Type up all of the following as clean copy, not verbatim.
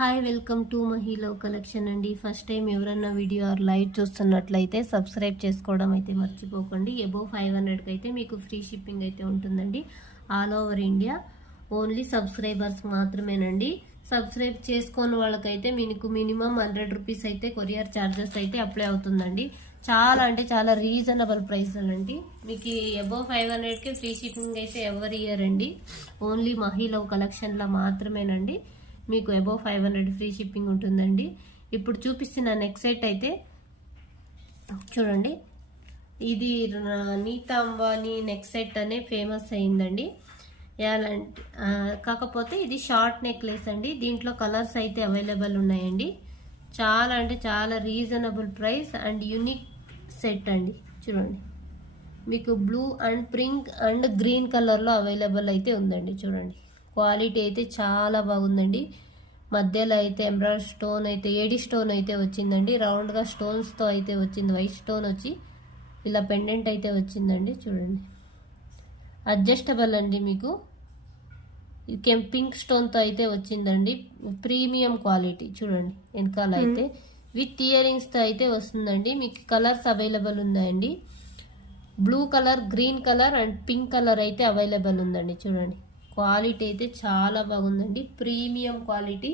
Hi welcome to మహీలో collection అండి. First time ఎవరన్నా video or live చూస్తున్నట్లయితే సబ్స్క్రైబ్ చేసుకోవడం అయితే మర్చిపోకండి. అబోవ్ 500కి అయితే మీకు ఫ్రీ షిప్పింగ్ అయితే ఉంటుందండి. All over India only subscribers మాత్రమేనండి. సబ్స్క్రైబ్ చేసుకోని వాళ్ళకైతే మీకు మినిమం 100 రూపీస్ అయితే కొరియర్ ఛార్జెస్ అయితే అప్లై అవుతుందండి. చాలా అంటే చాలా రీజనబుల్ ప్రైస్ అండి. మీకు అబోవ్ 500కి ఫ్రీ షిప్పింగ్ అయితే ఎవరి ఇయర్ అండి. ఓన్లీ మహీలో కలెక్షన్లో మాత్రమేనండి మీకు అబోవ్ 500 ఫ్రీ షిప్పింగ్ ఉంటుందండి. ఇప్పుడు చూపిస్తున్న నెక్స్ట్ సెట్ అయితే చూడండి, ఇది నీతా అంబానీ నెక్ సెట్ అనే ఫేమస్ అయిందండి. కాకపోతే ఇది షార్ట్ నెక్లెస్ అండి. దీంట్లో కలర్స్ అయితే అవైలబుల్ ఉన్నాయండి. చాలా అంటే చాలా reasonable price and unique set అండి. చూడండి, మీకు blue and pink and green కలర్లో అవైలబుల్ అయితే ఉందండి. చూడండి, క్వాలిటీ అయితే చాలా బాగుందండి. మధ్యలో అయితే ఎంబ్రాయిడరీ స్టోన్ అయితే ఏడి స్టోన్ అయితే వచ్చిందండి. రౌండ్గా స్టోన్స్తో అయితే వచ్చింది. వైట్ స్టోన్ వచ్చి ఇలా పెండెంట్ అయితే వచ్చిందండి. చూడండి, అడ్జస్టబుల్ అండి. మీకు పింక్ స్టోన్తో అయితే వచ్చిందండి. Premium quality. చూడండి, వెనకాల అయితే విత్ ఇయర్ రింగ్స్తో అయితే వస్తుందండి. మీకు కలర్స్ అవైలబుల్ ఉన్నాయండి. Blue colour, green colour and pink colour అయితే అవైలబుల్ ఉందండి. చూడండి, క్వాలిటీ అయితే చాలా బాగుందండి. Premium quality.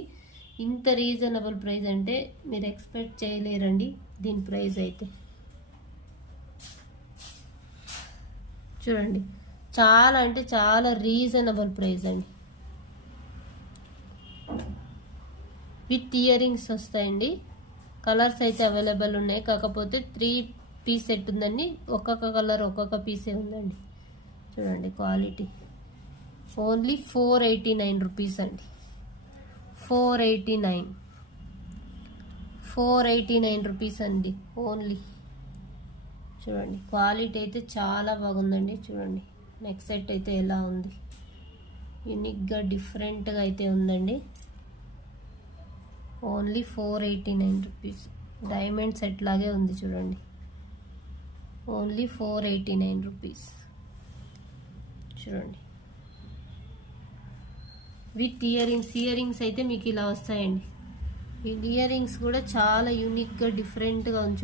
ఇంత రీజనబుల్ ప్రైస్ అంటే మీరు ఎక్స్పెక్ట్ చేయలేరండి దీని ప్రైస్ అయితే. చూడండి, చాలా అంటే చాలా రీజనబుల్ ప్రైస్ అండి. విత్ ఇయర్ రింగ్స్ వస్తాయండి. కలర్స్ అయితే అవైలబుల్ ఉన్నాయి. కాకపోతే 3 పీస్ సెట్ ఉందండి. ఒక్కొక్క కలర్ ఒక్కొక్క పీసే ఉందండి. చూడండి, క్వాలిటీ ఓన్లీ 489 రూపీస్ అండి. 489 రూపీస్ అండి ఓన్లీ. చూడండి, క్వాలిటీ అయితే చాలా బాగుందండి. చూడండి, నెక్స్ట్ సెట్ అయితే ఎలా ఉంది, యూనిక్గా డిఫరెంట్గా అయితే ఉందండి. Only 489 rupees. డైమండ్ సెట్ లాగే ఉంది. చూడండి, ఓన్లీ 489 రూపీస్. చూడండి, విత్ ఇయర్ రింగ్స్ అయితే మీకు ఇలా వస్తాయండి. ఇయర్ రింగ్స్ కూడా చాలా యూనిక్గా డిఫరెంట్గా ఉంది.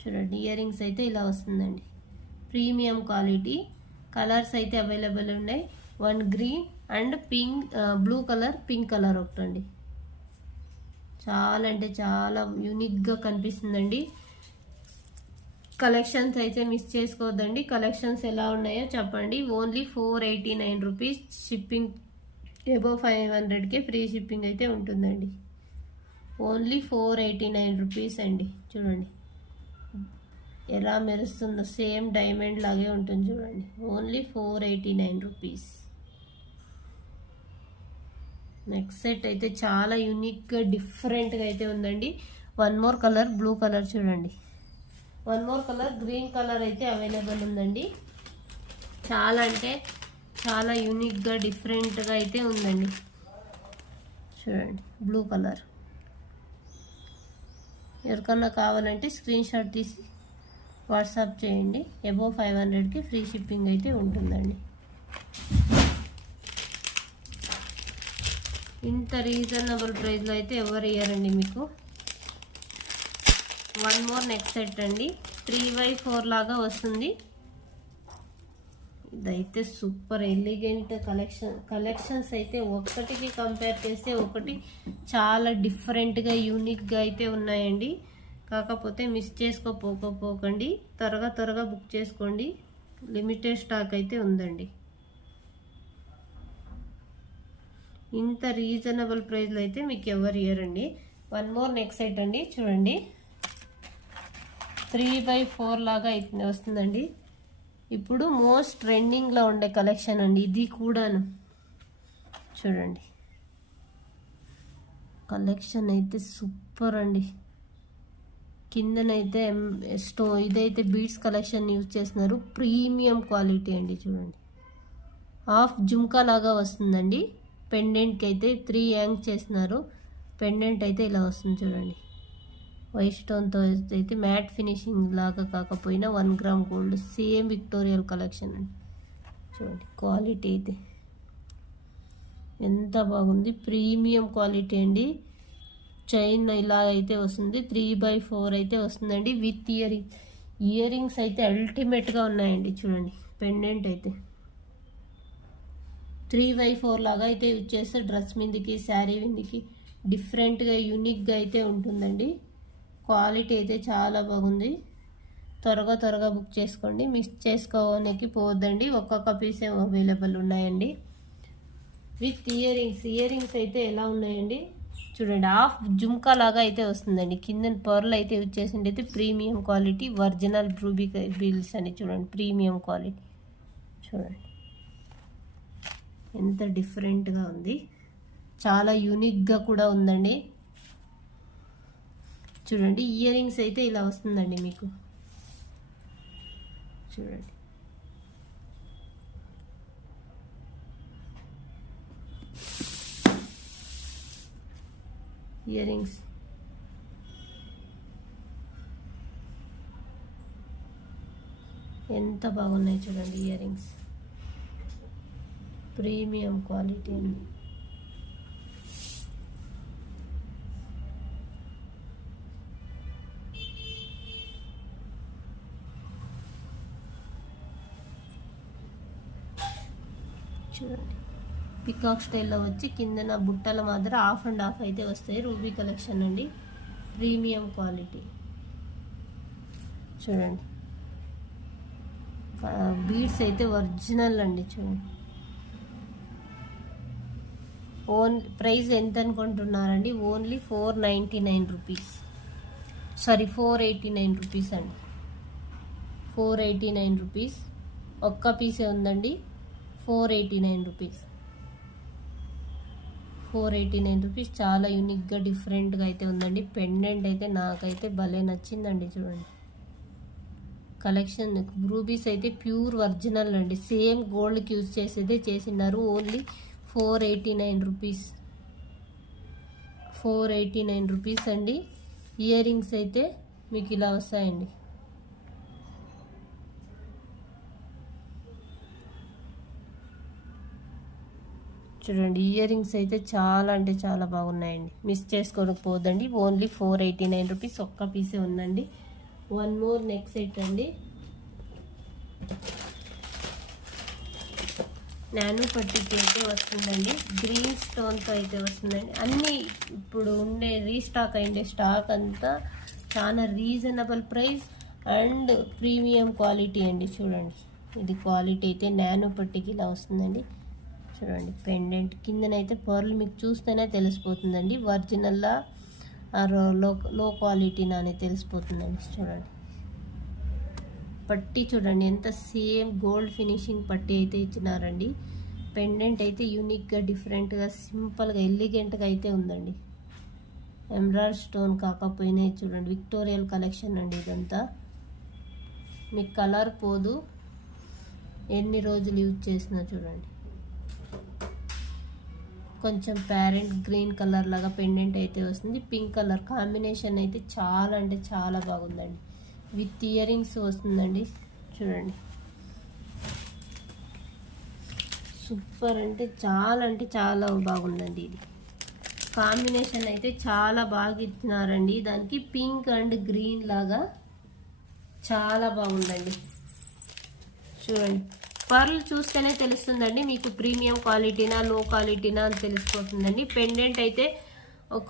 చూడండి, ఇయర్ రింగ్స్ అయితే ఇలా వస్తుందండి. Premium quality. కలర్స్ అయితే అవైలబుల్ ఉన్నాయి. 1 green and pink, blue colour, pink colour ఒకటండి. చాలా అంటే చాలా యూనిక్గా కనిపిస్తుందండి. కలెక్షన్స్ అయితే మిస్ చేసుకోవద్దండి. కలెక్షన్స్ ఎలా ఉన్నాయో చెప్పండి. Only 489 rupees. షిప్పింగ్ అబోవ్ 500కి ఫ్రీ షిప్పింగ్ అయితే ఉంటుందండి. ఓన్లీ 489 రూపీస్ అండి. చూడండి, ఎలా మెరుస్తుందో, సేమ్ డైమండ్ లాగే ఉంటుంది. చూడండి, ఓన్లీ 489 రూపీస్. నెక్స్ట్ సెట్ అయితే చాలా యూనిక్గా డిఫరెంట్గా అయితే ఉందండి. 1 మోర్ కలర్, బ్లూ కలర్. చూడండి, 1 మోర్ కలర్, గ్రీన్ కలర్ అయితే అవైలబుల్ ఉందండి. చాలా అంటే చాలా యూనిక్గా డిఫరెంట్గా అయితే ఉందండి. చూడండి, బ్లూ కలర్. ఎవరికన్నా కావాలంటే స్క్రీన్ షాట్ తీసి వాట్సాప్ చేయండి. అబోవ్ 500కి ఫ్రీ షిప్పింగ్ అయితే ఉంటుందండి. ఇంత రీజనబుల్ ప్రైస్లో అయితే ఎవరు ఇయ్యారండి మీకు. 1 మోర్ నెక్స్ట్ సెట్ అండి. 3x4 లాగా వస్తుంది. ఇదైతే సూపర్ ఎలిగెంట్ కలెక్షన్స్ అయితే ఒకటికి కంపేర్ చేస్తే ఒకటి చాలా డిఫరెంట్గా యూనిక్గా అయితే ఉన్నాయండి. కాకపోతే మిస్ చేసుకోపోకండి. త్వరగా బుక్ చేసుకోండి. లిమిటెడ్ స్టాక్ అయితే ఉందండి. ఇంత రీజనబుల్ ప్రైస్లో అయితే మీకు ఎవరు ఇయ్యరండి. 1 మోర్ నెక్స్ట్ సెట్ అండి. చూడండి, 3x4 లాగా అయితే వస్తుందండి. ఇప్పుడు మోస్ట్ ట్రెండింగ్లో ఉండే కలెక్షన్ అండి ఇది కూడాను. చూడండి, కలెక్షన్ అయితే సూపర్ అండి. కిందనైతే ఇదైతే బీడ్స్ కలెక్షన్ యూజ్ చేస్తున్నారు. ప్రీమియం క్వాలిటీ అండి. చూడండి, హాఫ్ జుమ్కా లాగా వస్తుందండి. పెండెంట్కి అయితే 3 యాంగ్ చేస్తున్నారు. పెండెంట్ అయితే ఇలా వస్తుంది. చూడండి, వైట్ స్టోన్తో అయితే మ్యాట్ ఫినిషింగ్ లాగా కాకపోయినా 1 గ్రామ్ గోల్డ్, సేమ్ విక్టోరియల్ కలెక్షన్ అండి. చూడండి, క్వాలిటీ అయితే ఎంత బాగుంది, ప్రీమియం క్వాలిటీ అండి. చైన్ ఇలా అయితే వస్తుంది, 3/4 అయితే వస్తుందండి విత్ ఇయర్ రింగ్స్ అయితే అల్టిమేట్గా ఉన్నాయండి. చూడండి పెండెంట్ అయితే 3/4 లాగా అయితే యూజ్ చేస్తే డ్రెస్ మీదకి శారీ మీదకి డిఫరెంట్గా యూనిక్గా అయితే ఉంటుందండి. క్వాలిటీ అయితే చాలా బాగుంది. త్వరగా బుక్ చేసుకోండి, మిస్ చేసుకోవడానికి పోవద్దండి. ఒక్కొక్క పీసే అవైలబుల్ ఉన్నాయండి విత్ ఇయర్ రింగ్స్ అయితే ఎలా ఉన్నాయండి చూడండి. హాఫ్ జుమ్కా లాగా అయితే వస్తుందండి. కింద పర్ల్ అయితే యూజ్ చేసింది అయితే premium quality original ruby bills అని చూడండి. ప్రీమియం క్వాలిటీ చూడండి ఎంత డిఫరెంట్గా ఉంది, చాలా యూనిక్గా కూడా ఉందండి. చూడండి ఇయర్ రింగ్స్ అయితే ఇలా వస్తుందండి మీకు. చూడండి ఇయర్ రింగ్స్ ఎంత బాగున్నాయి చూడండి. ఇయర్ రింగ్స్ ప్రీమియం క్వాలిటీ అండి. చూడండి పికాక్ స్టైల్లో వచ్చి కింద బుట్టల మాదిరి హాఫ్ అండ్ హాఫ్ అయితే వస్తాయి. రూబీ కలెక్షన్ అండి, ప్రీమియం క్వాలిటీ. చూడండి బీడ్స్ అయితే ఒరిజినల్ అండి. చూడండి ప్రైస్ ఎంత అనుకుంటున్నారండి? ఓన్లీ 499 రూపీస్, సారీ 489 రూపీస్ అండి. 489 రూపీస్ ఒక్క పీసే ఉందండి. 489 రూపీస్, 489 రూపీస్. చాలా యూనిక్గా డిఫరెంట్గా అయితే ఉందండి. పెండెంట్ అయితే నాకైతే భలే నచ్చిందండి. చూడండి కలెక్షన్ రూబీస్ అయితే ప్యూర్ ఒరిజినల్ అండి. సేమ్ గోల్డ్కి యూజ్ చేసేదే చేసినారు. ఓన్లీ 489 రూపీస్, 489 రూపీస్ అండి. ఇయర్ రింగ్స్ అయితే మీకు ఇలా వస్తాయండి. చూడండి ఇయర్ రింగ్స్ అయితే చాలా అంటే చాలా బాగున్నాయండి. మిస్ చేసుకోకపోదండి. ఓన్లీ 489 రూపీస్ ఒక్క పీసే ఉందండి. వన్ మోర్ నెక్ సెట్ అండి. నాను పట్టికి అయితే వస్తుందండి. గ్రీన్ స్టోన్తో అయితే వస్తుందండి. అన్నీ ఇప్పుడు ఉండే రీస్టాక్ అయిండే స్టాక్ అంతా చాలా reasonable price and premium quality అండి. చూడండి ఇది క్వాలిటీ అయితే నాను పట్టికి ఇలా వస్తుందండి. చూడండి పెండెంట్ కిందనైతే పర్ల్ మీకు చూస్తేనే తెలిసిపోతుందండి ఒరిజినల్లా లో క్వాలిటీనా అని తెలిసిపోతుందండి. చూడండి పట్టి చూడండి ఎంత సేమ్ గోల్డ్ ఫినిషింగ్ పట్టి అయితే ఇచ్చినారండి. పెండెంట్ అయితే యూనిక్గా డిఫరెంట్గా సింపుల్గా ఎలిగెంట్గా అయితే ఉందండి. ఎమరాల్డ్ స్టోన్ కాకపోయినా చూడండి విక్టోరియల్ కలెక్షన్ అండి. ఇదంతా మీకు కలర్ పోదు ఎన్ని రోజులు యూజ్ చేసినా. చూడండి కొంచెం ప్యారెంట్ గ్రీన్ కలర్ లాగా పెండెంట్ అయితే వస్తుంది. పింక్ కలర్ కాంబినేషన్ అయితే చాలా అంటే చాలా బాగుందండి. విత్ ఇయర్ రింగ్స్ వస్తుందండి. చూడండి సూపర్ అంటే చాలా బాగుందండి. ఇది కాంబినేషన్ అయితే చాలా బాగా ఇచ్చినారండి. దానికి పింక్ అండ్ గ్రీన్ లాగా చాలా బాగుందండి. చూడండి పర్ల్ చూస్తేనే తెలుస్తుందండి మీకు ప్రీమియం క్వాలిటీనా లో క్వాలిటీనా అని తెలిసిపోతుందండి. పెండెంట్ అయితే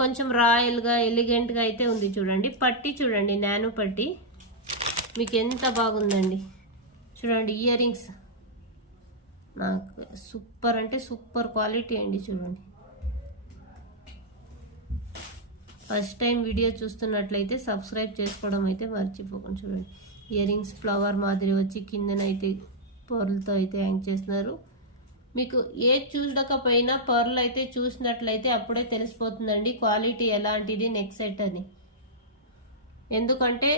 కొంచెం రాయల్గా ఎలిగెంట్గా అయితే ఉంది. చూడండి పట్టి చూడండి నాను పట్టి మీకు ఎంత బాగుందండి. చూడండి ఇయర్ రింగ్స్ నాకు సూపర్ అంటే సూపర్ క్వాలిటీ అండి. చూడండి ఫస్ట్ టైం వీడియో చూస్తున్నట్లయితే సబ్స్క్రైబ్ చేసుకోవడం అయితే మర్చిపోకండి. చూడండి ఇయర్ రింగ్స్ ఫ్లవర్ మాదిరి వచ్చి కిందనైతే పర్ల్తో అయితే హ్యాంగ్ చేస్తున్నారు. మీకు ఏది చూడకపోయినా పర్ల్ అయితే చూసినట్లయితే అప్పుడే తెలిసిపోతుందండి క్వాలిటీ ఎలాంటిది నెక్ సెట్ అని. ఎందుకంటే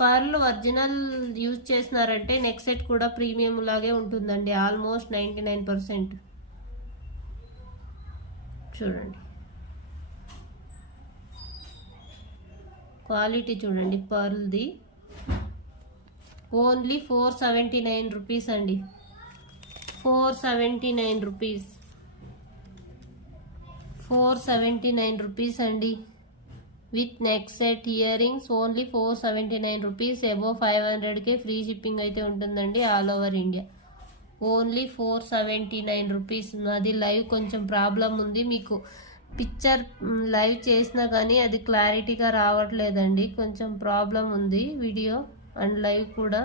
పర్ల్ ఒరిజినల్ యూజ్ చేసినారంటే నెక్ సెట్ కూడా ప్రీమియం లాగే ఉంటుందండి. ఆల్మోస్ట్ 99%. చూడండి క్వాలిటీ చూడండి పర్ల్ది. ఓన్లీ 479 రూపీస్ అండి. 479 రూపీస్ 479 రూపీస్ అండి. With neck set ear rings only 479 rupees. Above 500కే ఫ్రీ షిప్పింగ్ అయితే ఉంటుందండి all over India. Only 479 rupees. అది లైవ్ కొంచెం ప్రాబ్లం ఉంది, మీకు పిక్చర్ లైవ్ చేసినా కానీ అది క్లారిటీగా రావట్లేదండి, కొంచెం ప్రాబ్లం ఉంది వీడియో అండ్ లైవ్ కూడా,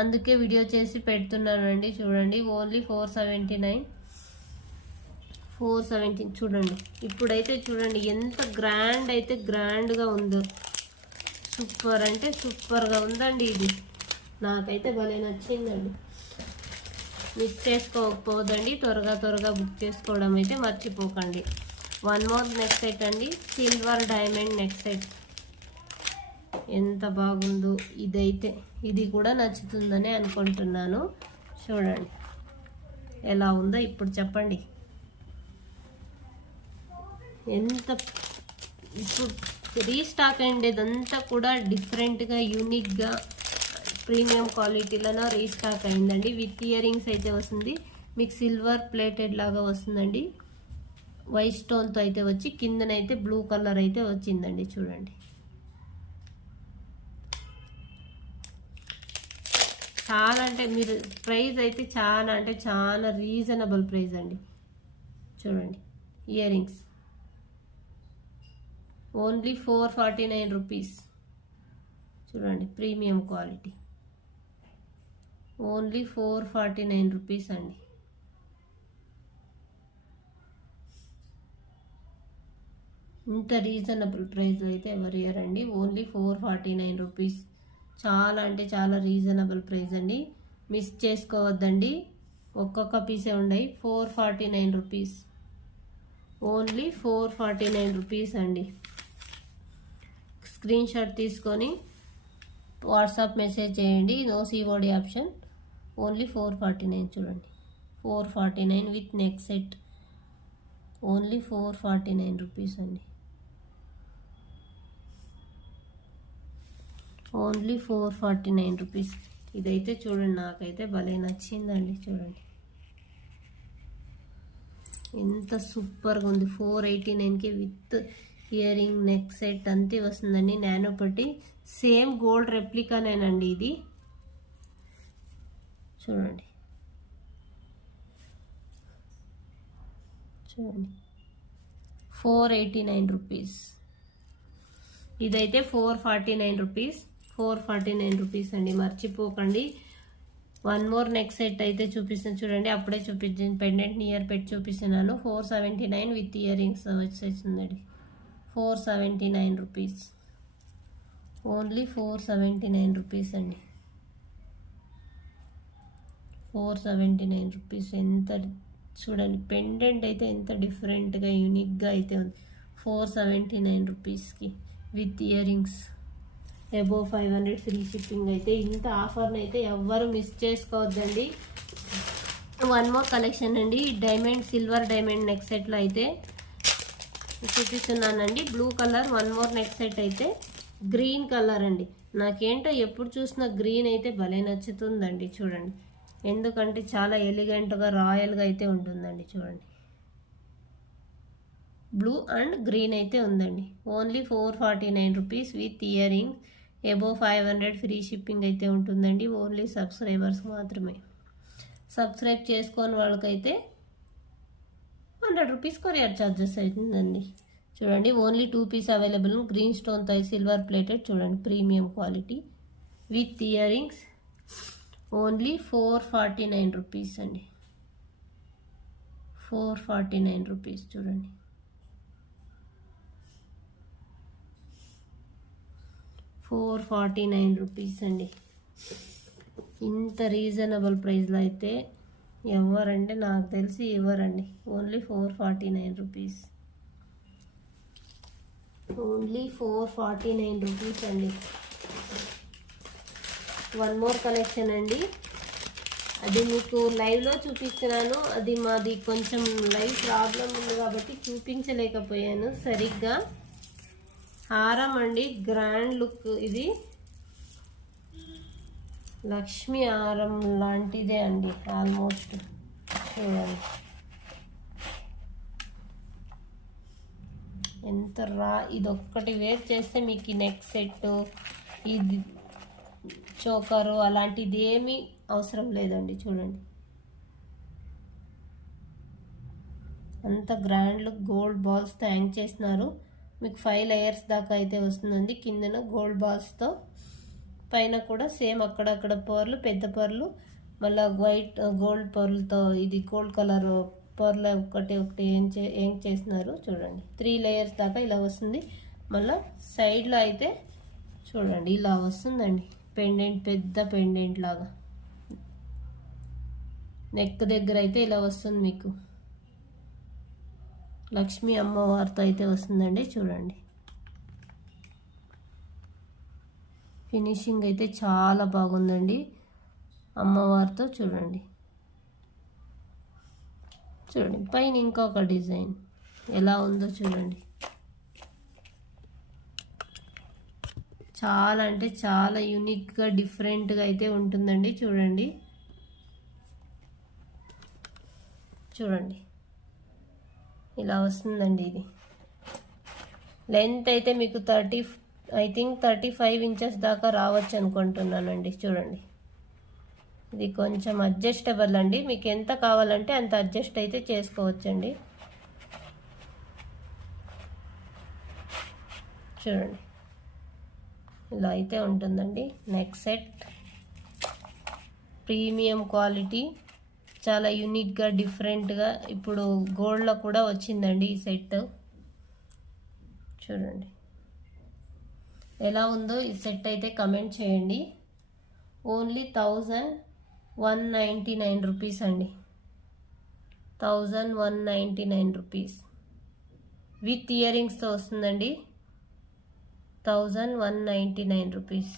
అందుకే వీడియో చేసి పెడుతున్నానండి. చూడండి ఓన్లీ 470 చూడండి. ఇప్పుడైతే చూడండి ఎంత గ్రాండ్ అయితే గ్రాండ్గా ఉందో, సూపర్ అంటే సూపర్గా ఉందండి. ఇది నాకైతే భలే నచ్చిందండి. మిస్ చేసుకోకపోదండి, త్వరగా బుక్ చేసుకోవడం అయితే మర్చిపోకండి. వన్ మోర్ నెక్ సెట్ అండి, సిల్వర్ డైమండ్ నెక్ సెట్. ఎంత బాగుందో ఇదైతే, ఇది కూడా నచ్చుతుందని అనుకుంటున్నాను. చూడండి ఎలా ఉందో ఇప్పుడు చెప్పండి. ఎంత ఇప్పుడు రీస్టాక్ అండి, ఇదంతా కూడా డిఫరెంట్గా యూనిక్గా ప్రీమియం క్వాలిటీలోనే రీస్టాక్ అయిందండి. విత్ ఇయర్ రింగ్స్ అయితే వస్తుంది, మీకు సిల్వర్ ప్లేటెడ్ లాగా వస్తుందండి. వైట్ స్టోన్తో అయితే వచ్చి కిందనైతే బ్లూ కలర్ అయితే వచ్చిందండి. చూడండి చాలా అంటే మీరు ప్రైస్ అయితే చాలా అంటే చాలా రీజనబుల్ ప్రైస్ అండి. చూడండి ఇయర్ రింగ్స్ ఓన్లీ 449 రూపీస్. చూడండి ప్రీమియం క్వాలిటీ ఓన్లీ 449 రూపీస్ అండి. ఇంత రీజనబుల్ ప్రైస్ అయితే ఎవరు ఇయ్యరండి. Only 449 rupees. చాలా అంటే చాలా రీజనబుల్ ప్రైస్ అండి, మిస్ చేసుకోవద్దండి. ఒక్కొక్క పీసే ఉన్నాయి. 449 రూపీస్, ఓన్లీ 449 రూపీస్ అండి. స్క్రీన్ షాట్ తీసుకొని వాట్సాప్ మెసేజ్ చేయండి, నో సిఓడి ఆప్షన్. ఓన్లీ 449. చూడండి 449 with neck set. Only 449 rupees అండి. Only 449 rupees. ఇదైతే చూడండి నాకైతే భలే నచ్చిందండి. చూడండి ఎంత సూపర్గా ఉంది. 489కి with ear ring neck set అంతే వస్తుందండి. నానో పట్టి సేమ్ గోల్డ్ రెప్లికానేనండి ఇది. చూడండి 489 రూపీస్. ఇదైతే 449 రూపీస్. 449 రూపీస్ అండి, మర్చిపోకండి. వన్ మోర్ నెక్ సెట్ అయితే చూపిస్తాను చూడండి. అప్పుడే చూపించింది పెండెంట్ నియర్ పెట్టి చూపిస్తున్నాను. 479 విత్ ఇయర్ రింగ్స్ వచ్చేసిందండి. 479 రూపీస్. ఓన్లీ 479 రూపీస్ అండి. 479 రూపీస్. ఎంత చూడండి పెండెంట్ అయితే ఎంత డిఫరెంట్గా యూనిక్గా అయితే ఉంది. 479 రూపీస్కి with ear rings. Above 500 free shipping అయితే. ఇంత ఆఫర్ని అయితే ఎవ్వరు మిస్ చేసుకోవద్దండి. వన్ మోర్ కలెక్షన్ అండి, డైమండ్ సిల్వర్ డైమండ్ నెక్ సెట్లో అయితే చూపిస్తున్నానండి. Blue colour one more neck set అయితే గ్రీన్ కలర్ అండి. నాకేంటో ఎప్పుడు చూసినా గ్రీన్ అయితే భలే నచ్చుతుందండి. చూడండి ఎందుకంటే చాలా ఎలిగెంట్గా రాయల్గా అయితే ఉంటుందండి. చూడండి బ్లూ అండ్ గ్రీన్ అయితే ఉందండి. Only 449 rupees with ear rings. Above 500 free shipping అయితే ఉంటుందండి. ఓన్లీ సబ్స్క్రైబర్స్ మాత్రమే. సబ్స్క్రైబ్ చేసుకోని వాళ్ళకైతే 100 రూపీస్ కొరియర్ ఛార్జెస్ అవుతుందండి. చూడండి ఓన్లీ 2 పీస్ అవైలబుల్. గ్రీన్ స్టోన్తో సిల్వర్ ప్లేటెడ్. చూడండి premium quality with ear rings. Only 449 rupees అండి. 449 రూపీస్. చూడండి 449 రూపీస్ అండి. ఇంత రీజనబుల్ ప్రైస్లో అయితే ఎవరంటే నాకు తెలిసి ఎవరండి. Only 449 rupees. ఓన్లీ 449 రూపీస్ అండి. వన్ మోర్ కలెక్షన్ అండి, అది మీకు లైవ్లో చూపిస్తున్నాను. అది మాది కొంచెం లైవ్ ప్రాబ్లం ఉంది కాబట్టి చూపించలేకపోయాను సరిగ్గా. హారం అండి, గ్రాండ్ లుక్. ఇది లక్ష్మీ హారం లాంటిదే అండి ఆల్మోస్ట్. చూడండి ఎంత ఇది ఒక్కటి వేర్ చేస్తే మీకు ఈ నెక్ సెట్, ఇది చోకరు అలాంటిది ఏమీ అవసరం లేదండి. చూడండి అంత గ్రాండ్ లుక్, గోల్డ్ బాల్స్తో హ్యాంగ్ చేసినారు. మీకు 5 లేయర్స్ దాకా అయితే వస్తుందండి. కిందన గోల్డ్ బాల్స్తో, పైన కూడా సేమ్ అక్కడక్కడ పర్లు, పెద్ద పర్లు, మళ్ళీ వైట్ గోల్డ్ పర్ల్తో, ఇది గోల్డ్ కలర్ పర్లు ఒకటి ఏం చేసినారు. చూడండి 3 లేయర్స్ దాకా ఇలా వస్తుంది. మళ్ళీ సైడ్లో అయితే చూడండి ఇలా వస్తుందండి పెండెంట్, పెద్ద పెండెంట్ లాగా. నెక్ దగ్గర అయితే ఇలా వస్తుంది మీకు. లక్ష్మీ అమ్మవారితో అయితే వస్తుందండి. చూడండి ఫినిషింగ్ అయితే చాలా బాగుందండి అమ్మవారితో. చూడండి చూడండి పైన ఇంకొక డిజైన్ ఎలా ఉందో చూడండి. చాలా అంటే చాలా యూనిక్గా, డిఫరెంట్గా అయితే ఉంటుందండి. చూడండి చూడండి ఇలా వస్తుందండి. ఇది లెంత్ అయితే మీకు 35 ఇంచెస్ దాకా రావచ్చు అనుకుంటున్నానండి. చూడండి ఇది కొంచెం అడ్జస్టబుల్ అండి, మీకు ఎంత కావాలంటే అంత అడ్జస్ట్ అయితే చేసుకోవచ్చండి. చూడండి ఇలా అయితే ఉంటుందండి. నెక్ సెట్ ప్రీమియం క్వాలిటీ, చాలా యూనిక్గా, డిఫరెంట్గా ఇప్పుడు గోల్డ్లో కూడా వచ్చిందండి ఈ సెట్. చూడండి ఎలా ఉందో ఈ సెట్ అయితే కమెంట్ చేయండి. ఓన్లీ 1199 రూపీస్ అండి. 1199 రూపీస్ విత్ ఇయర్ రింగ్స్తో వస్తుందండి. 1199 రూపీస్.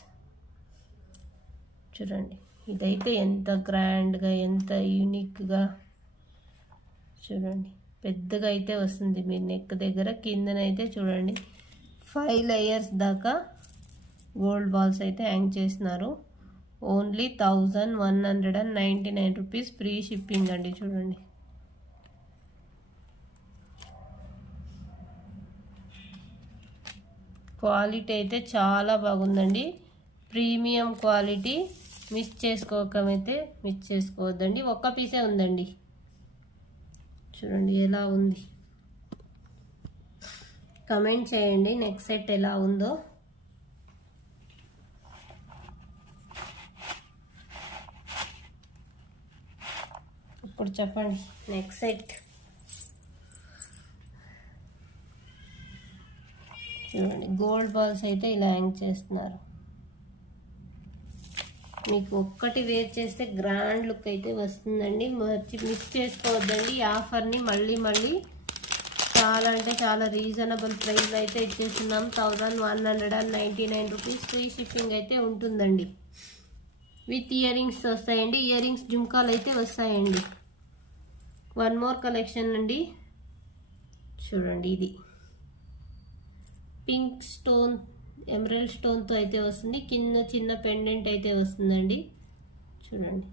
చూడండి ఇదైతే ఎంత గ్రాండ్గా, ఎంత యూనిక్గా, చూడండి పెద్దగా అయితే వస్తుంది మీ నెక్ దగ్గర. కిందనైతే చూడండి 5 లేయర్స్ దాకా గోల్డ్ బాల్స్ అయితే హ్యాంగ్ చేసినారు. ఓన్లీ 1199 రూపీస్, ఫ్రీ షిప్పింగ్ అండి. చూడండి క్వాలిటీ అయితే చాలా బాగుందండి, ప్రీమియం క్వాలిటీ. మిస్ చేసుకోవద్దండి. ఒక్క పీసే ఉందండి. చూడండి ఎలా ఉంది, కమెంట్ చేయండి నెక్ సెట్ ఎలా ఉందో. ఇప్పుడు చెప్పండి నెక్ సెట్. చూడండి గోల్డ్ బాల్స్ అయితే ఇలా హ్యాంగ్ చేస్తున్నారు. మీకు ఒక్కటి వేర్ చేస్తే గ్రాండ్ లుక్ అయితే వస్తుందండి. మిస్ చేసుకోవద్దండి ఈ ఆఫర్ని. మళ్ళీ చాలా అంటే చాలా రీజనబుల్ ప్రైస్లో అయితే ఇచ్చేస్తున్నాం. 1199 రూపీస్, ఫ్రీ షిప్పింగ్ అయితే ఉంటుందండి. విత్ ఇయర్ రింగ్స్ వస్తాయండి. ఇయర్ రింగ్స్ జుంకాలు అయితే వస్తాయండి. వన్ మోర్ కలెక్షన్ అండి. చూడండి ఇది పింక్ స్టోన్, ఎమరల్డ్ స్టోన్తో అయితే వస్తుంది. కింద చిన్న పెండెంట్ అయితే వస్తుందండి. చూడండి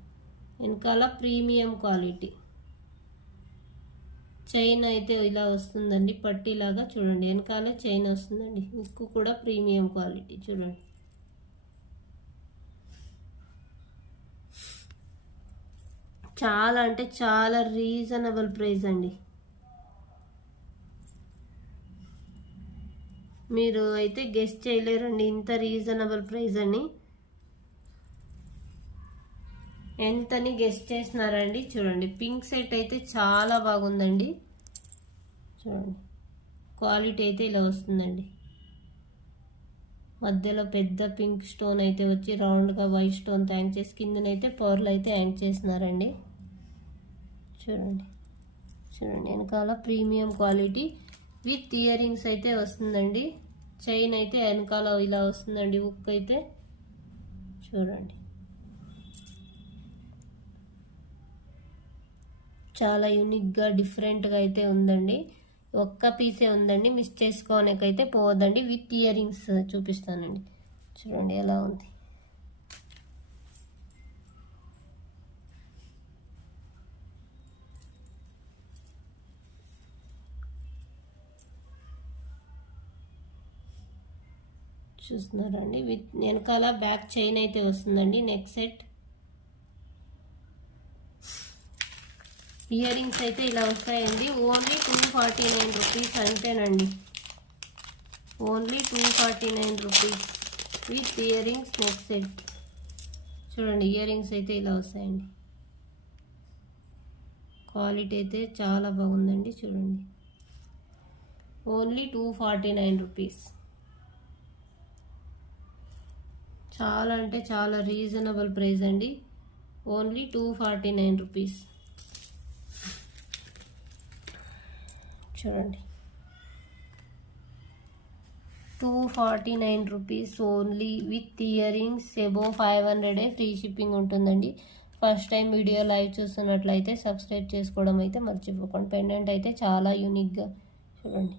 వెనకాల ప్రీమియం క్వాలిటీ చైన్ అయితే ఇలా వస్తుందండి, పట్టీలాగా. చూడండి వెనకాల చైన్ వస్తుందండి. ముక్కు కూడా ప్రీమియం క్వాలిటీ. చూడండి చాలా అంటే చాలా రీజనబుల్ ప్రైస్ అండి. మీరు అయితే గెస్ట్ చేయలేరండి ఇంత రీజనబుల్ ప్రైస్ అని. ఎంతని గెస్ట్ చేసినారండి. చూడండి పింక్ సెట్ అయితే చాలా బాగుందండి. చూడండి క్వాలిటీ అయితే ఇలా వస్తుందండి. మధ్యలో పెద్ద పింక్ స్టోన్ అయితే వచ్చి రౌండ్గా వైట్ స్టోన్ హ్యాంగ్ చేసి, కిందనైతే పర్ల్ అయితే హ్యాంగ్ చేసినారండి. చూడండి వెనకాల premium quality with ear rings అయితే వస్తుందండి. చైన్ అయితే వెనకాల ఇలా వస్తుందండి, హుక్ అయితే. చూడండి చాలా యూనిక్గా, డిఫరెంట్గా అయితే ఉందండి. ఒక్క పీసే ఉందండి, మిస్ చేసుకోనకైతే పోవద్దండి. విత్ ఇయర్ రింగ్స్ చూపిస్తానండి. చూడండి ఎలా ఉంది. చూస్తున్నారండి. విత్ వెనకాల బ్యాక్ చైన్ అయితే వస్తుందండి. Neck set. ఇయర్ రింగ్స్ అయితే ఇలా వస్తాయండి. ఓన్లీ 249 రూపీస్ అంతేనండి. Only 249 rupees with ear rings, neck set. చూడండి ఇయర్ రింగ్స్ అయితే ఇలా వస్తాయండి. క్వాలిటీ అయితే చాలా బాగుందండి. చూడండి ఓన్లీ 249 రూపీస్. చాలా అంటే చాలా రీజనబుల్ ప్రైస్ అండి. Only 249 rupees. చూడండి 249 rupees only with ear rings. Above 500 free shipping ఉంటుందండి. ఫస్ట్ టైం వీడియో లైవ్ చూస్తున్నట్లయితే సబ్స్క్రైబ్ చేసుకోవడం అయితే మర్చిపోకండి. పెండెంట్ అయితే చాలా యూనిక్గా చూడండి.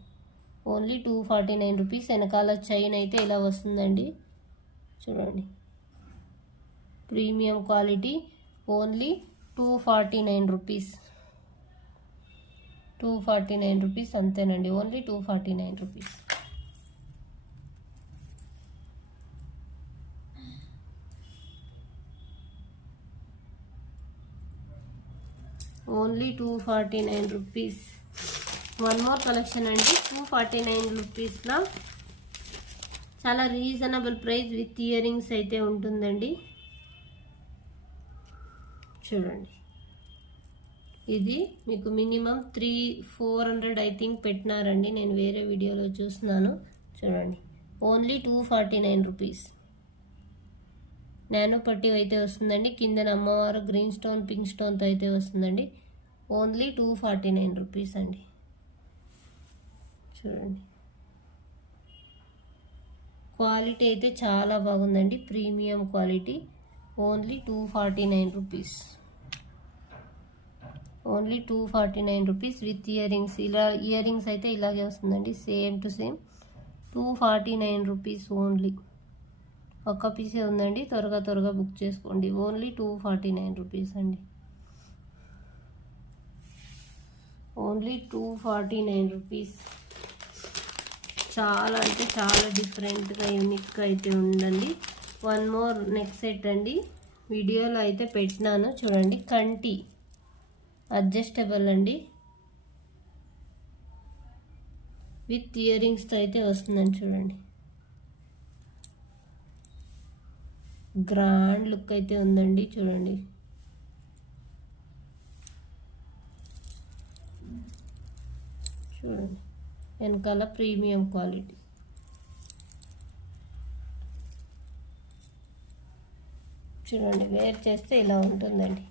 Only 249 rupees. వెనకాల చైన్ అయితే ఇలా వస్తుందండి. చూడండి premium quality. Only 249 rupees. 249 rupees అంతేనండి. Only 249 rupees. Only 249 rupees. One more collection అండి. 249 రూపీస్లో చాలా reasonable price with ear rings అయితే ఉంటుందండి. చూడండి ఇది మీకు మినిమం 300-400 ఐ థింక్ పెట్టినారండి. నేను వేరే వీడియోలో చూస్తున్నాను. చూడండి ఓన్లీ 249 రూపీస్. నానో పట్టీ అయితే వస్తుందండి. కింద అమ్మవారు గ్రీన్ స్టోన్, పింక్ స్టోన్తో అయితే వస్తుందండి. ఓన్లీ 249 రూపీస్ అండి. చూడండి క్వాలిటీ అయితే చాలా బాగుందండి. Premium quality. Only 249 rupees. Only 249 rupees with ear rings. ఇలా ఇయర్ రింగ్స్ అయితే ఇలాగే వస్తుందండి. Same to same 249 rupees only. ఒక్క పీసే ఉందండి. త్వరగా బుక్ చేసుకోండి. ఓన్లీ 249 రూపీస్ అండి. Only 249 rupees. చాలా అంటే చాలా డిఫరెంట్గా యూనిక్గా అయితే ఉందండి. వన్ మోర్ నెక్ సెట్ అండి. వీడియోలో అయితే పెట్టినాను చూడండి. కంటి అడ్జస్టబుల్ అండి. విత్ ఇయర్ రింగ్స్తో అయితే వస్తుందండి. చూడండి గ్రాండ్ లుక్ అయితే ఉందండి. చూడండి చూడండి వెనకాల ప్రీమియం క్వాలిటీ. చూడండి వేర్ చేస్తే ఇలా ఉంటుందండి.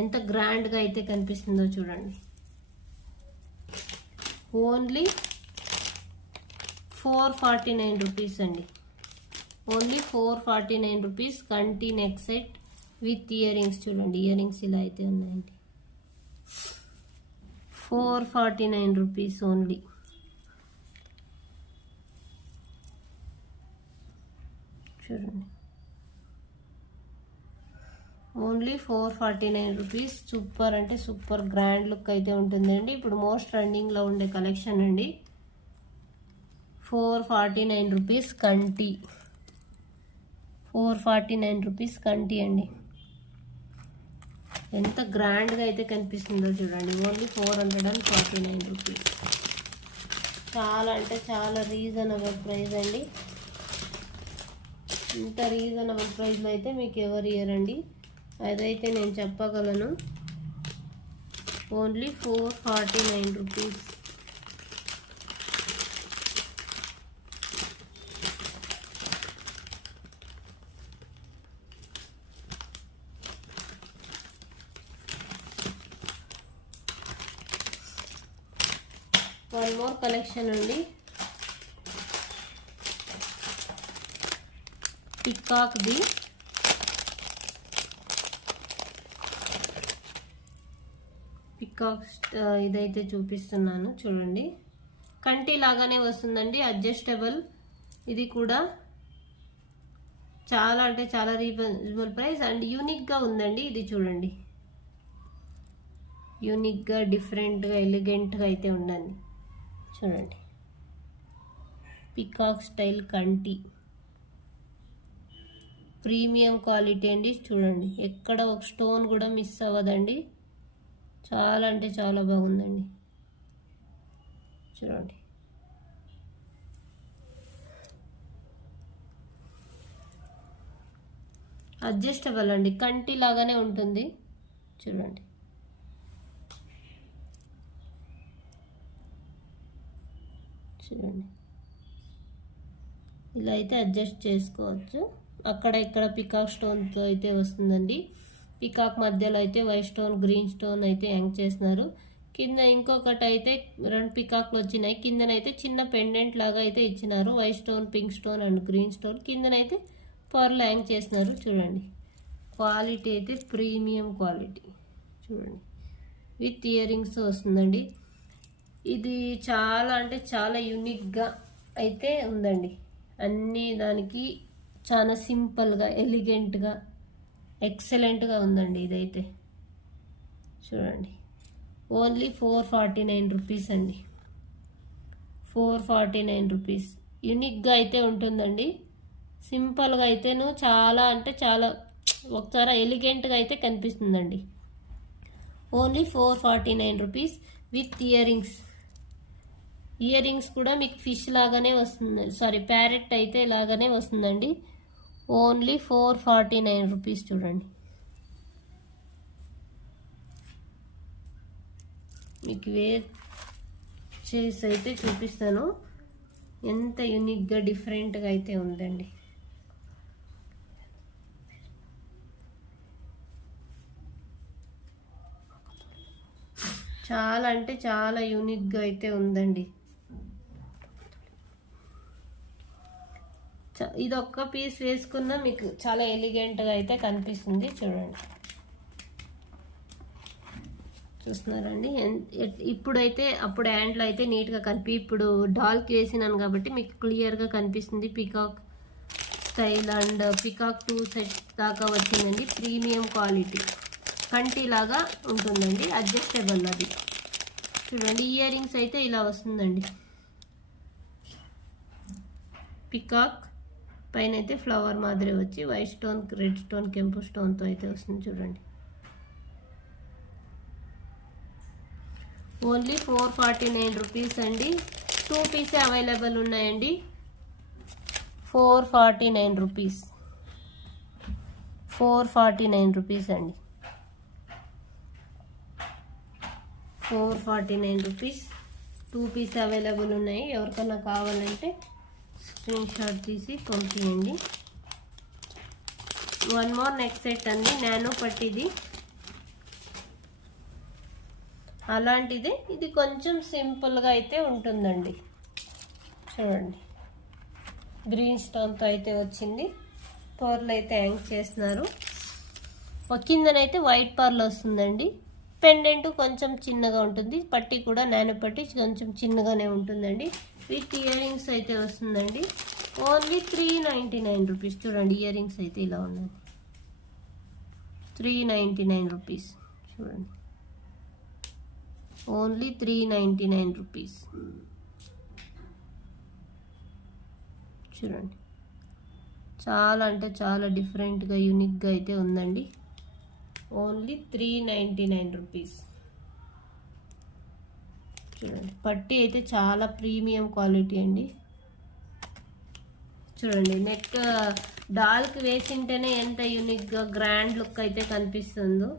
ఎంత గ్రాండ్గా అయితే కనిపిస్తుందో చూడండి. ఓన్లీ 449 రూపీస్ అండి. Only 449 rupees. కంటి neck set with ear rings. చూడండి ఇయర్ రింగ్స్ ఇలా అయితే ఉన్నాయండి. 449 రూపీస్ ఓన్లీ. చూడండి ఓన్లీ 449 రూపీస్. సూపర్ అంటే సూపర్ గ్రాండ్ లుక్ అయితే ఉంటుందండి. ఇప్పుడు మోస్ట్ ట్రెండింగ్లో ఉండే కలెక్షన్ అండి. 449 రూపీస్ కంటి. 449 రూపీస్ కంటి అండి. ఎంత గ్రాండ్గా అయితే కనిపిస్తుందో చూడండి. Only 449 rupees. చాలా అంటే చాలా రీజనబుల్ ప్రైస్ అండి. ఇంత రీజనబుల్ ప్రైస్లో అయితే మీకు ఎవరు ఇయ్యరండి. అదైతే నేను చెప్పగలను. Only 449 rupees. One more collection అండి. పికాక్ది. పికాక్ ఇదైతే చూపిస్తున్నాను చూడండి. కంటి లాగానే వస్తుందండి. అడ్జస్టబుల్. ఇది కూడా చాలా అంటే చాలా రీజనబుల్ ప్రైస్ అండ్ యూనిక్గా ఉందండి. ఇది చూడండి యూనిక్గా డిఫరెంట్గా ఎలిగెంట్గా అయితే ఉండండి. చూడండి పికాక్ స్టైల్ కంటి, ప్రీమియం క్వాలిటీ అండి. చూడండి ఎక్కడ ఒక స్టోన్ కూడా మిస్ అవ్వదండి. చాలా అంటే చాలా బాగుందండి. చూడండి అడ్జస్టబుల్ అండి, కంటి లాగానే ఉంటుంది. చూడండి చూడండి ఇలా అయితే అడ్జస్ట్ చేసుకోవచ్చు. అక్కడ ఇక్కడ పికాక్ స్టోన్తో అయితే వస్తుందండి. పికాక్ మధ్యలో అయితే వైట్ స్టోన్, గ్రీన్ స్టోన్ అయితే యాంగ్ చేస్తున్నారు. కింద ఇంకొకటి అయితే 2 పికాక్లు వచ్చినాయి. కిందనైతే చిన్న పెండెంట్ లాగా అయితే ఇచ్చినారు. White stone, pink stone and green stone. కిందనైతే పర్ల్ యాంగ్ చేస్తున్నారు. చూడండి క్వాలిటీ అయితే ప్రీమియం క్వాలిటీ. చూడండి విత్ ఇయర్ రింగ్స్ వస్తుందండి. ఇది చాలా అంటే చాలా యూనిక్గా అయితే ఉందండి. అన్నీ దానికి చాలా సింపుల్గా, ఎలిగెంట్గా, ఎక్సలెంట్గా ఉందండి ఇదైతే. చూడండి ఓన్లీ 449 రూపీస్ అండి. 449 రూపీస్. యూనిక్గా అయితే ఉంటుందండి. సింపుల్గా అయితేను చాలా అంటే చాలా ఒకసారి ఎలిగెంట్గా అయితే కనిపిస్తుందండి. Only 449 rupees with ear rings. Ear rings కూడా మీకు ఫిష్ లాగానే వస్తుంది, సారీ ప్యారెట్ అయితే లాగానే వస్తుందండి. Only 449 rupees. చూడండి మీకు వేర్ చేసి అయితే చూపిస్తాను. ఎంత యూనిక్గా డిఫరెంట్గా అయితే ఉందండి. చాలా అంటే చాలా యూనిక్గా అయితే ఉందండి. ఇది ఒక్క పీస్ వేసుకున్నా మీకు చాలా ఎలిగెంట్గా అయితే కనిపిస్తుంది. చూడండి చూస్తున్నారండి. ఇప్పుడైతే అప్పుడు హ్యాండ్లో అయితే నీట్గా కలిపి ఇప్పుడు డాల్కి వేసినాను కాబట్టి మీకు క్లియర్గా కనిపిస్తుంది. Peacock style and peacock 2 set దాకా వచ్చిందండి. ప్రీమియం క్వాలిటీ కంటిలాగా ఉంటుందండి, అడ్జస్టబుల్ అది. చూడండి ఇయర్ రింగ్స్ అయితే ఇలా వస్తుందండి. పికాక్ పైన అయితే ఫ్లవర్ మాదిరి వచ్చి వైట్ స్టోన్, రెడ్ స్టోన్, కెంపు స్టోన్తో అయితే వస్తుంది. చూడండి ఓన్లీ 449 రూపీస్ అండి. 2 పీసే అవైలబుల్ ఉన్నాయండి. 449 రూపీస్. 449 రూపీస్ అండి. 449 రూపీస్. 2 పీస్ అవైలబుల్ ఉన్నాయి. ఎవరికైనా కావాలంటే స్క్రీన్ షాట్ తీసి పంపించండి. 1 మోర్ నెక్స్ట్ సెట్ అండి. నానో పట్టిది అలాంటిదే. ఇది కొంచెం సింపుల్గా అయితే ఉంటుందండి. చూడండి గ్రీన్ స్టోన్తో అయితే వచ్చింది. పర్ల్ అయితే యాంగ్ చేస్తున్నారు. కిందనైతే వైట్ పర్ల్ వస్తుందండి. పెండెంట్ కొంచెం చిన్నగా ఉంటుంది. పట్టి కూడా నానో పట్టి కొంచెం చిన్నగానే ఉంటుందండి. విత్ ఇయర్ రింగ్స్ అయితే వస్తుందండి. Only 399 rupees. చూడండి ఇయర్ రింగ్స్ అయితే ఇలా ఉన్నాయి. 399 రూపీస్. చూడండి ఓన్లీ 399 రూపీస్. చూడండి చాలా అంటే చాలా డిఫరెంట్గా యూనిక్గా అయితే ఉందండి. Only 399 rupees. చూడండి పట్టి అయితే చాలా ప్రీమియం క్వాలిటీ అండి. చూడండి నెక్ డాల్కి వేసింటేనే ఎంత యూనిక్గా గ్రాండ్ లుక్ అయితే కనిపిస్తుందో.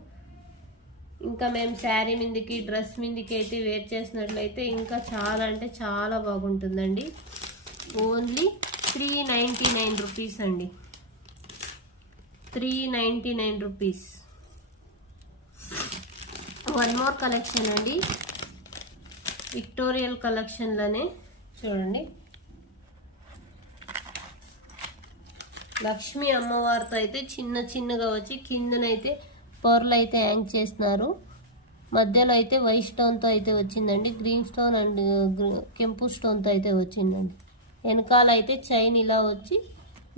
ఇంకా మేము శారీ మీదకి, డ్రెస్ మీదకి అయితే వేర్ చేసినట్లయితే ఇంకా చాలా అంటే చాలా బాగుంటుందండి. ఓన్లీ 399 రూపీస్ అండి. 399 రూపీస్. 1 మోర్ కలెక్షన్ అండి. విక్టోరియల్ కలెక్షన్లోనే చూడండి లక్ష్మీ అమ్మవారితో అయితే చిన్న చిన్నగా వచ్చి కిందనైతే పర్ల్ అయితే యాంగ్ చేస్తున్నారు. మధ్యలో అయితే వైట్ స్టోన్తో అయితే వచ్చిందండి. గ్రీన్ స్టోన్ అండ్ కెంపు స్టోన్తో అయితే వచ్చిందండి. వెనకాల అయితే చైన్ ఇలా వచ్చి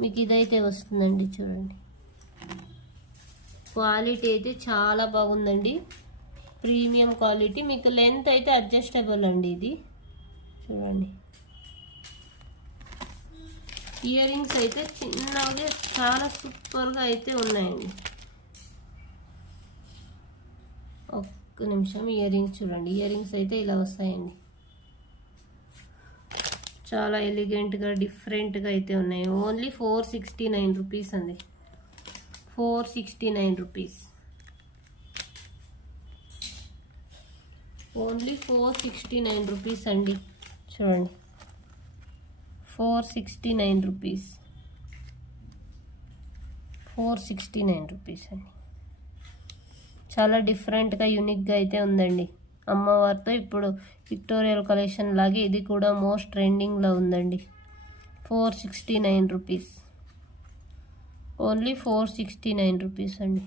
మీకు ఇదైతే వస్తుందండి. చూడండి క్వాలిటీ అయితే చాలా బాగుందండి. Premium quality. మీకు లెంత్ అయితే అడ్జస్టబుల్ అండి ఇది. చూడండి ఇయర్ రింగ్స్ అయితే చిన్నగా చాలా సూపర్గా అయితే ఉన్నాయండి. ఒక్క నిమిషం, ఇయర్ రింగ్స్ చూడండి. ఇయర్ రింగ్స్ అయితే ఇలా వస్తాయండి. చాలా ఎలిగెంట్గా డిఫరెంట్గా అయితే ఉన్నాయి. ఓన్లీ 469 రూపీస్ అండి. 469 రూపీస్. ఓన్లీ 469 రూపీస్ అండి. చూడండి, 469 రూపీస్. 469 రూపీస్ అండి. చాలా డిఫరెంట్గా యూనిక్గా అయితే ఉందండి. అమ్మవారితో ఇప్పుడు విక్టోరియల్ కలెక్షన్ లాగే ఇది కూడా మోస్ట్ ట్రెండింగ్లో ఉందండి. 469 రూపీస్. ఓన్లీ 469 రూపీస్ అండి.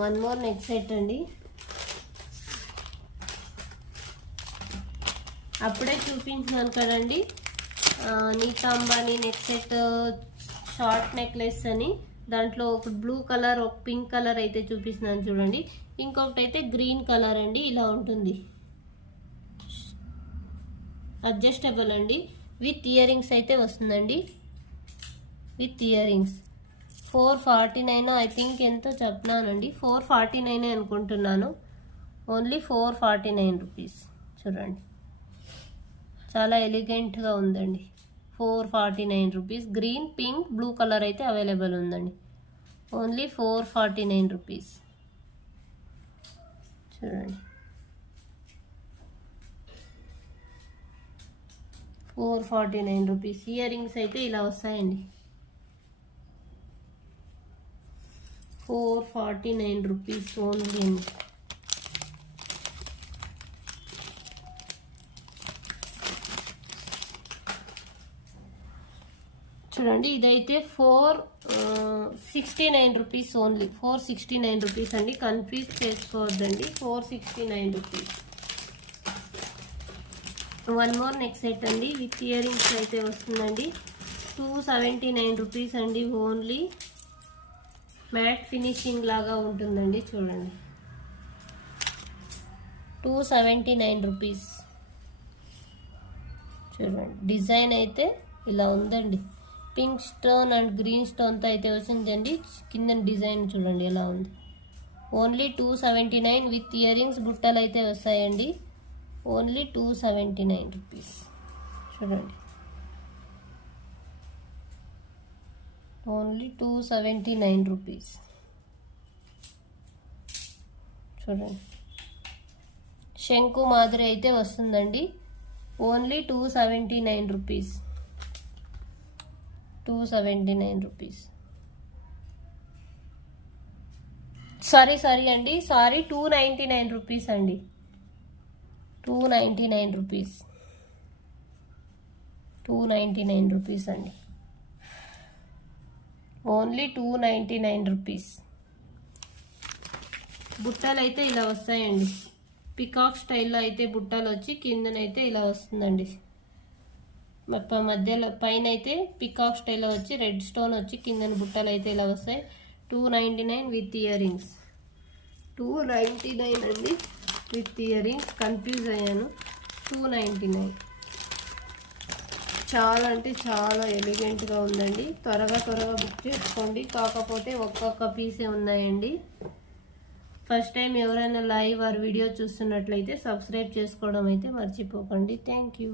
వన్ మోర్ నెక్ సెట్ అండి. అప్పుడే చూపించాను కదండి Nita Ambani neck set short necklace అని. దాంట్లో ఒక బ్లూ కలర్, ఒక పింక్ కలర్ అయితే చూపిస్తున్నాను చూడండి. ఇంకొకటి అయితే గ్రీన్ కలర్ అండి. ఇలా ఉంటుంది, అడ్జస్టబుల్ అండి. విత్ ఇయర్ రింగ్స్ అయితే వస్తుందండి. With ear rings 449 I think ఎంతో చెప్పినానండి. 449 అనుకుంటున్నాను. Only 449 rupees. చూడండి, చాలా ఎలిగెంట్గా ఉందండి. 449 rupees. Green, pink, blue colour అయితే అవైలబుల్ ఉందండి. Only 449 rupees. చూడండి, 449 రూపీస్. ఇయర్ రింగ్స్ అయితే ఇలా వస్తాయండి. 449 రూపీస్ ఓన్లీ. చూడండి, ఇదైతే 469 రూపీస్ ఓన్లీ. 469 రూపీస్ అండి. కన్ఫ్యూజ్ చేసుకోవద్దండి. 469 rupees. One more neck set అండి. విత్ ఇయర్ రింగ్స్ అయితే వస్తుందండి. 279 రూపీస్ అండి. ఓన్లీ మ్యాట్ ఫినిషింగ్ లాగా ఉంటుందండి. చూడండి, 279 రూపీస్. చూడండి, డిజైన్ అయితే ఇలా ఉందండి. పింక్ స్టోన్ అండ్ గ్రీన్ స్టోన్తో అయితే వచ్చిందండి. కింద డిజైన్ చూడండి ఎలా ఉంది. ఓన్లీ 279 విత్ ఇయర్ రింగ్స్, బుట్టలు అయితే వస్తాయండి. Only 279 rupees. చూడండి, ఓన్లీ 279 రూపీస్. చూడండి, శంకు మాదిరి అయితే వస్తుందండి. Only 279 rupees. 279 రూపీస్. సారీ అండి, 299 రూపీస్ అండి. 299 రూపీస్. 299 రూపీస్ అండి. Only 299 rupees. బుట్టలు అయితే ఇలా వస్తాయండి. పికాక్ స్టైల్లో అయితే బుట్టలు వచ్చి కిందనైతే ఇలా వస్తుందండి. మధ్యలో పైన అయితే పికాక్ స్టైల్లో వచ్చి రెడ్ స్టోన్ వచ్చి కింద బుట్టలు అయితే ఇలా వస్తాయి. 299 విత్ ఇయర్ రింగ్స్. 299 అండి విత్ ఇయర్ రింగ్స్. కన్ఫ్యూజ్ అయ్యాను. 299. చాలా అంటే చాలా ఎలిగెంట్గా ఉందండి. త్వరగా బుక్ చేసుకోండి. కాకపోతే ఒక్కొక్క పీసే ఉన్నాయండి. ఫస్ట్ టైం ఎవరైనా లైవ్ ఆర్ వీడియో చూస్తున్నట్లయితే సబ్స్క్రైబ్ చేసుకోవడం అయితే మర్చిపోకండి. Thank you.